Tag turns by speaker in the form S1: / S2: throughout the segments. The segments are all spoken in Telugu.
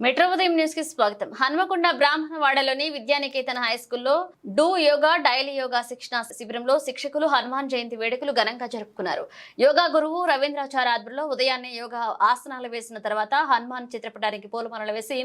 S1: మెట్రో ఉదయం న్యూస్కి స్వాగతం. హన్మకొండ బ్రాహ్మణవాడలోని విద్యానికేతన్ హై స్కూల్లో డూ యోగా డైలీ యోగా శిక్షణ శిబిరంలో శిక్షకులు హనుమాన్ జయంతి వేడుకలు ఘనంగా జరుపుకున్నారు. యోగా గురువు రవీంద్రాచార్య ఆధ్వర్యంలో ఉదయాన్నే యోగా ఆసనాలు వేసిన తర్వాత హనుమాన్ చిత్రపటానికి పూలమాలలు వేసి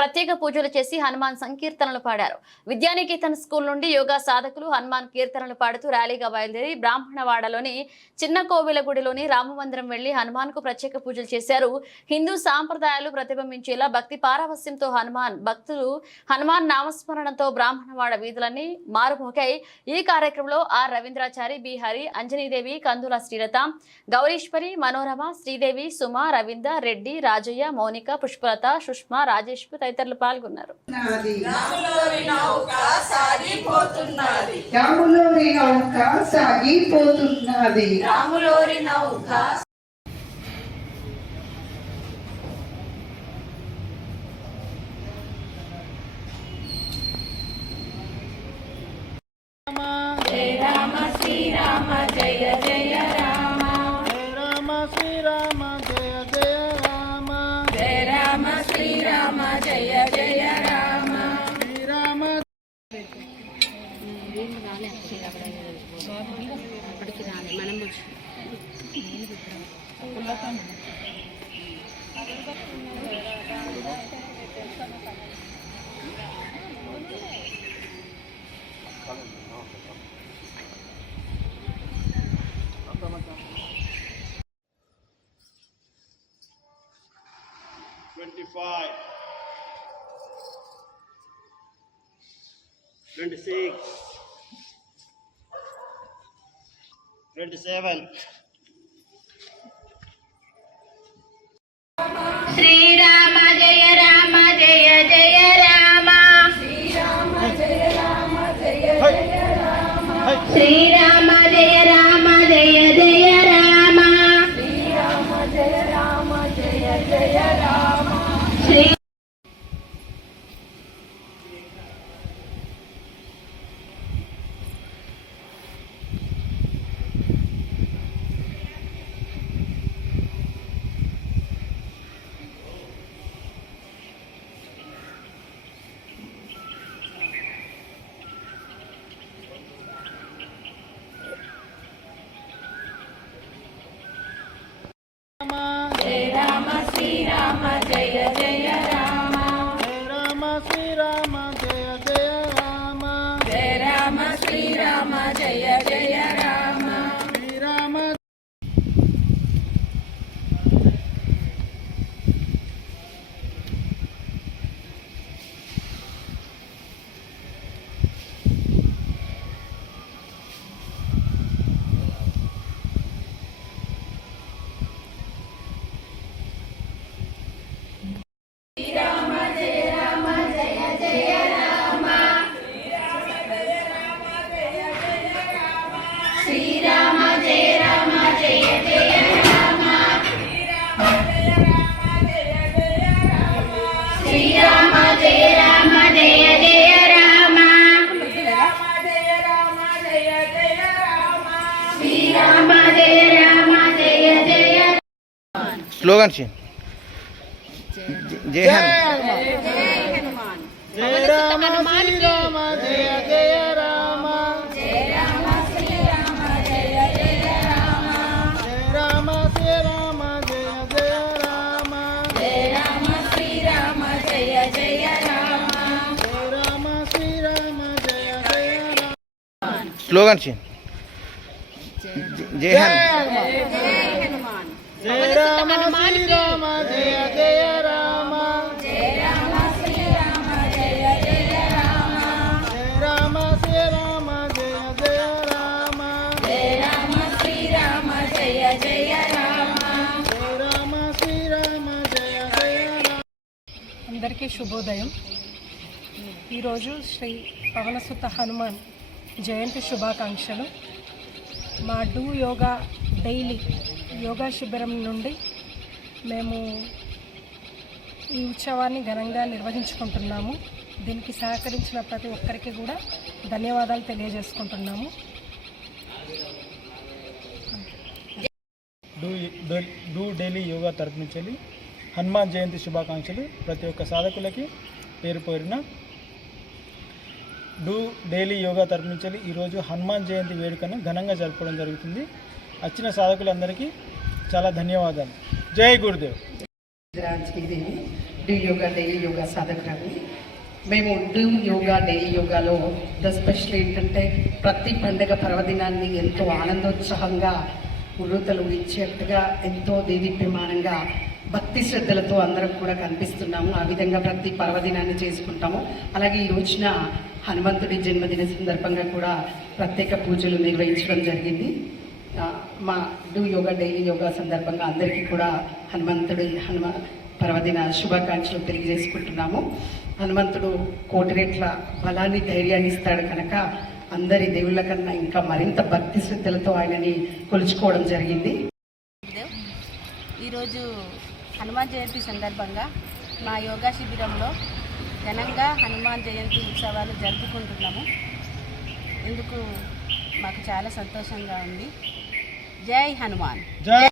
S1: ప్రత్యేక పూజలు చేసి హనుమాన్ సంకీర్తనలు పాడారు. విద్యానికేతన్ స్కూల్ నుండి యోగా సాధకులు హనుమాన్ కీర్తనలు పాడుతూ ర్యాలీగా బయలుదేరి బ్రాహ్మణవాడలోని చిన్న కోవిల గుడిలోని రామమందిరం వెళ్ళి హనుమాన్కు ప్రత్యేక పూజలు చేశారు. హిందూ సాంప్రదాయాలు ప్రతిబింబించేలా భక్తి పారవస్యంతో హనుమాన్ భక్తులు హనుమాన్ నామస్మరణతో బ్రాహ్మణవాడ వీధులన్నీ మారుమోగాయి ఈ కార్యక్రమంలో ఆర్ రవీంద్రాచారి బి హరి అంజనీదేవి కందుల శ్రీలత గౌరీశ్వరి మనోరమ శ్రీదేవి సుమ రవీంద్ర రెడ్డి రాజయ్య మౌనిక పుష్పలత సుష్మా రాజేష్ తదితరులు పాల్గొన్నారు.
S2: ఉన్నది
S3: రాములోని నౌక సాగిపోతున్నది.
S2: రాములోని నౌక
S4: Twenty-five. Twenty-six. Twenty-seven.
S5: 27
S6: స్లోగన్ చేయండి జై హనుమాన్
S7: జయ రామ శ్రీరామ జయ జయ రామ జయ రామ శ్రీరామ జయ జయ రామ జయ రామ శ్రీరామ జయ జయ రామ
S6: స్లోగన్ చేయండి జై హనుమాన్
S7: జయ రామ శ్రీరామ జయ జయ రామ జయ రామ శ్రీరామ జయ జయ రామ జయ రామ శ్రీరామ జయ జయ రామ జయ రామ శ్రీరామ జయ జయ రామ జయ రామ శ్రీరామ జయ జయ రామ
S8: అందరికీ శుభోదయం. ఈరోజు శ్రీ పవనసుత హనుమాన్ జయంతి శుభాకాంక్షలు. మా డూ యోగా డైలీ యోగా శిబిరం నుండి మేము ఈ ఉత్సవాన్ని ఘనంగా నిర్వహించుకుంటున్నాము. దీనికి సహకరించిన ప్రతి ఒక్కరికి కూడా ధన్యవాదాలు తెలియజేసుకుంటున్నాము.
S7: డూ డూ డైలీ యోగా తరపు నుంచి వెళ్ళి హనుమాన్ జయంతి శుభాకాంక్షలు ప్రతి ఒక్క సాధకులకి పేరు పేరున. డూ డైలీ యోగా తరపు నుంచి ఈరోజు హనుమాన్ జయంతి వేడుకను ఘనంగా జరుపుకోవడం జరుగుతుంది. వచ్చిన సాధకులందరికీ చాలా ధన్యవాదాలు. జై గురుదేవ్.
S2: రాజకీయదేవి డూ యోగా డే యోగా సాధకురాలు. మేము డూ యోగా డే యోగాలో ద స్పెషల్ ఏంటంటే ప్రతి పండగ పర్వదినాన్ని ఎంతో ఆనందోత్సాహంగా ఉర్రూతలు ఇచ్చేట్టుగా ఎంతో దేదీప్యమానంగా భక్తి శ్రద్ధలతో అందరం కూడా కనిపిస్తున్నాము. ఆ విధంగా ప్రతి పర్వదినాన్ని చేసుకుంటాము. అలాగే ఈ రోజున హనుమంతుడి జన్మదిన సందర్భంగా కూడా ప్రత్యేక పూజలు నిర్వహించడం జరిగింది. మా డూ యోగా డైలీ యోగా సందర్భంగా అందరికీ కూడా హనుమంతుడి హనుమ పర్వదిన శుభాకాంక్షలు తెలియజేసుకుంటున్నాము. హనుమంతుడు కోటిరెట్ల బలాన్ని ధైర్యాన్ని ఇస్తాడు కనుక అందరి దేవుళ్ళ కన్నా ఇంకా మరింత భక్తి శ్రద్ధలతో ఆయనని కొలుచుకోవడం జరిగింది.
S4: ఈరోజు హనుమాన్ జయంతి సందర్భంగా మా యోగా శిబిరంలో ఘనంగా హనుమాన్ జయంతి ఉత్సవాలు జరుపుకుంటున్నాము. ఇందుకు మాకు చాలా సంతోషంగా ఉంది. జై హనుమాన్
S7: జై